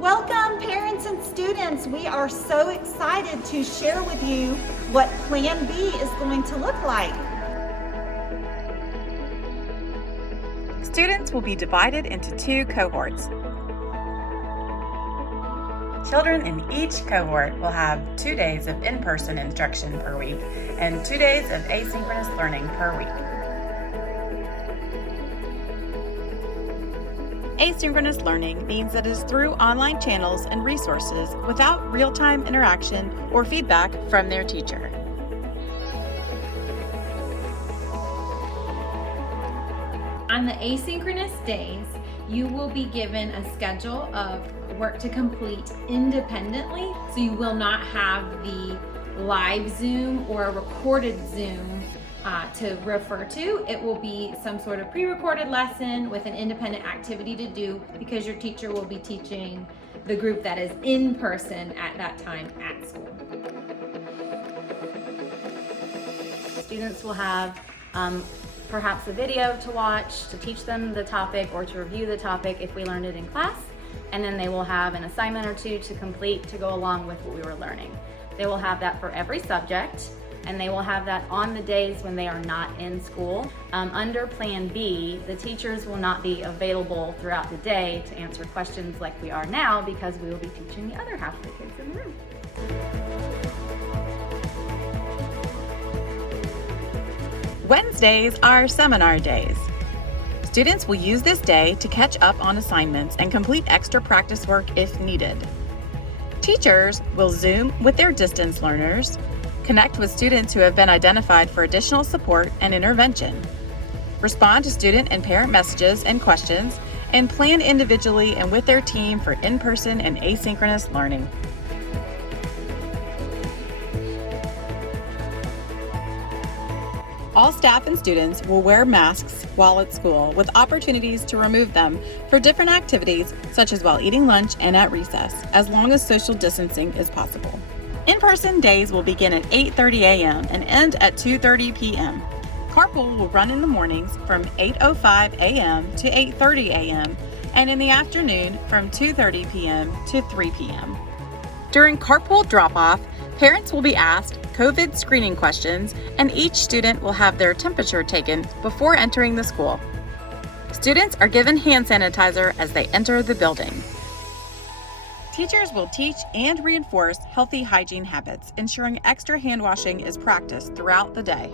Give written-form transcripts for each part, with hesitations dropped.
Welcome, parents and students. We are so excited to share with you what Plan B is going to look like. Students will be divided into 2 cohorts. Children in each cohort will have 2 days of in-person instruction per week and 2 days of asynchronous learning per week. Asynchronous learning means that it is through online channels and resources without real-time interaction or feedback from their teacher. On the asynchronous days, you will be given a schedule of work to complete independently, so you will not have the live Zoom or a recorded Zoom to refer to. It will be some sort of pre-recorded lesson with an independent activity to do because your teacher will be teaching the group that is in person at that time at school. Students will have perhaps a video to watch to teach them the topic or to review the topic if we learned it in class, and then they will have an assignment or 2 to complete to go along with what we were learning. They will have that for every subject, and they will have that on the days when they are not in school. Under Plan B, the teachers will not be available throughout the day to answer questions like we are now because we will be teaching the other half of the kids in the room. Wednesdays are seminar days. Students will use this day to catch up on assignments and complete extra practice work if needed. Teachers will Zoom with their distance learners, connect with students who have been identified for additional support and intervention, respond to student and parent messages and questions, and plan individually and with their team for in-person and asynchronous learning. All staff and students will wear masks while at school, with opportunities to remove them for different activities, such as while eating lunch and at recess, as long as social distancing is possible. In-person days will begin at 8:30 a.m. and end at 2:30 p.m. Carpool will run in the mornings from 8:05 a.m. to 8:30 a.m. and in the afternoon from 2:30 p.m. to 3 p.m. During carpool drop-off, parents will be asked COVID screening questions, and each student will have their temperature taken before entering the school. Students are given hand sanitizer as they enter the building. Teachers will teach and reinforce healthy hygiene habits, ensuring extra hand washing is practiced throughout the day.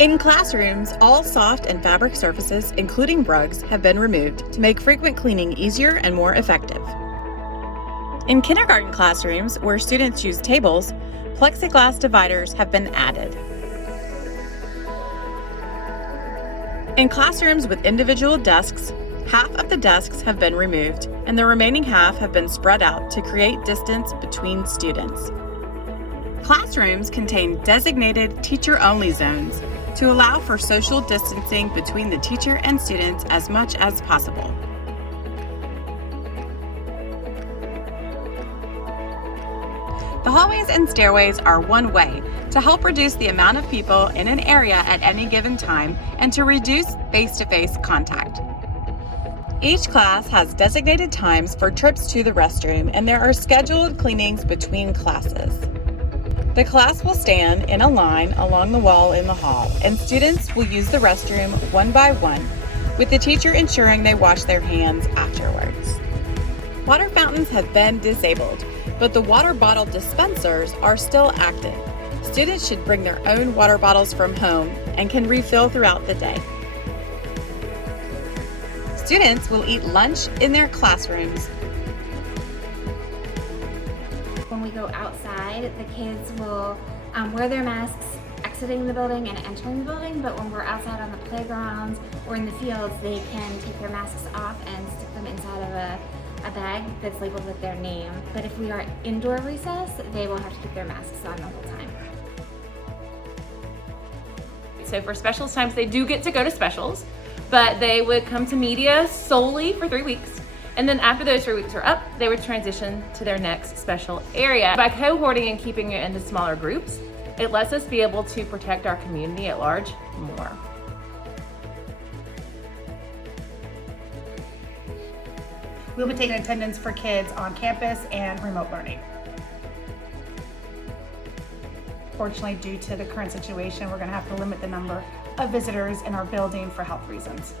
In classrooms, all soft and fabric surfaces, including rugs, have been removed to make frequent cleaning easier and more effective. In kindergarten classrooms, where students use tables, plexiglass dividers have been added. In classrooms with individual desks, half of the desks have been removed, and the remaining half have been spread out to create distance between students. Classrooms contain designated teacher-only zones to allow for social distancing between the teacher and students as much as possible. The hallways and stairways are one way to help reduce the amount of people in an area at any given time and to reduce face-to-face contact. Each class has designated times for trips to the restroom, and there are scheduled cleanings between classes. The class will stand in a line along the wall in the hall, and students will use the restroom one by one, with the teacher ensuring they wash their hands afterwards. Water fountains have been disabled, but the water bottle dispensers are still active. Students should bring their own water bottles from home and can refill throughout the day. Students will eat lunch in their classrooms. When we go outside, the kids will wear their masks exiting the building and entering the building, but when we're outside on the playgrounds or in the fields, they can take their masks off and stick them inside of a bag that's labeled with their name. But if we are indoor recess, they will have to keep their masks on the whole time. So for specials times, they do get to go to specials, but they would come to media solely for 3 weeks. And then after those 3 weeks are up, they would transition to their next special area. By cohorting and keeping it into smaller groups, it lets us be able to protect our community at large more. We'll be taking attendance for kids on campus and remote learning. Fortunately, due to the current situation, we're going to have to limit the number of visitors in our building for health reasons.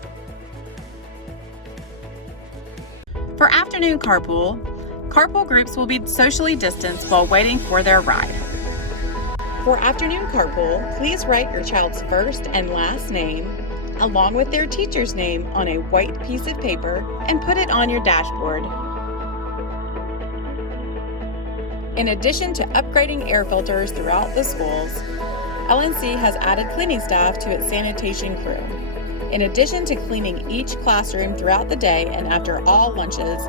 For afternoon carpool groups will be socially distanced while waiting for their ride. For afternoon carpool, please write your child's first and last name along with their teacher's name on a white piece of paper and put it on your dashboard. In addition to upgrading air filters throughout the schools, LNC has added cleaning staff to its sanitation crew. In addition to cleaning each classroom throughout the day and after all lunches,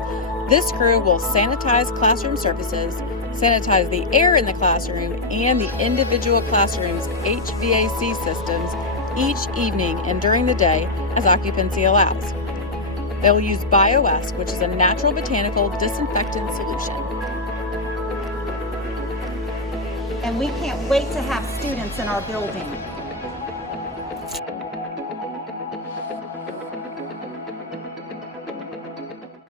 this crew will sanitize classroom surfaces, sanitize the air in the classroom and the individual classrooms' HVAC systems each evening and during the day as occupancy allows. They'll use BioS, which is a natural botanical disinfectant solution. And we can't wait to have students in our building.